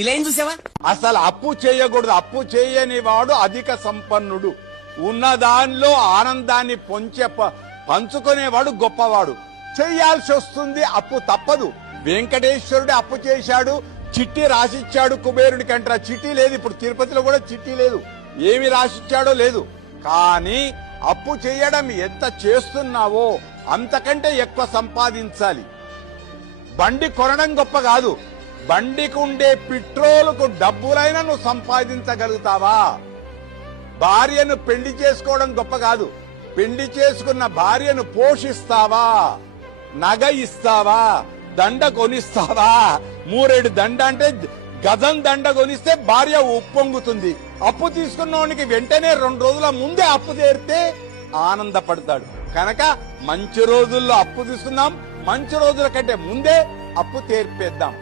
ఇలా ఏం చూసావా? అసలు అప్పు చేయకూడదు. అప్పు చేయని వాడు అధిక సంపన్నుడు. ఉన్న దానిలో ఆనందాన్ని పంచుకునేవాడు గొప్పవాడు. చెయ్యాల్సి వస్తుంది, అప్పు తప్పదు. వెంకటేశ్వరుడు అప్పు చేశాడు, చిట్టి రాసిచ్చాడు కుబేరుడి కంటే. చిట్టి లేదు, ఇప్పుడు తిరుపతిలో కూడా చిట్టి లేదు, ఏమి రాసిచ్చాడో లేదు. కానీ అప్పు చేయడం ఎంత చేస్తున్నావో అంతకంటే ఎక్కువ సంపాదించాలి. బండి కొనడం గొప్ప కాదు, బండికి ఉండే పెట్రోలుకు డబ్బులైనా నువ్వు సంపాదించగలుగుతావా? భార్యను పెళ్లి చేసుకోవడం గొప్ప కాదు, పెళ్లి చేసుకున్న భార్యను పోషిస్తావా? నగ ఇస్తావా? దండ కొనిస్తావా? 3 దండ అంటే గజం దండ కొనిస్తే భార్య ఉప్పొంగుతుంది. అప్పు తీసుకున్నవానికి వెంటనే 2 రోజుల ముందే అప్పు తీరితే ఆనందపడతాడు. కనుక మంచి రోజుల్లో అప్పు తీసుకుందాం, మంచి రోజుల కంటే ముందే అప్పు తీర్పేద్దాం.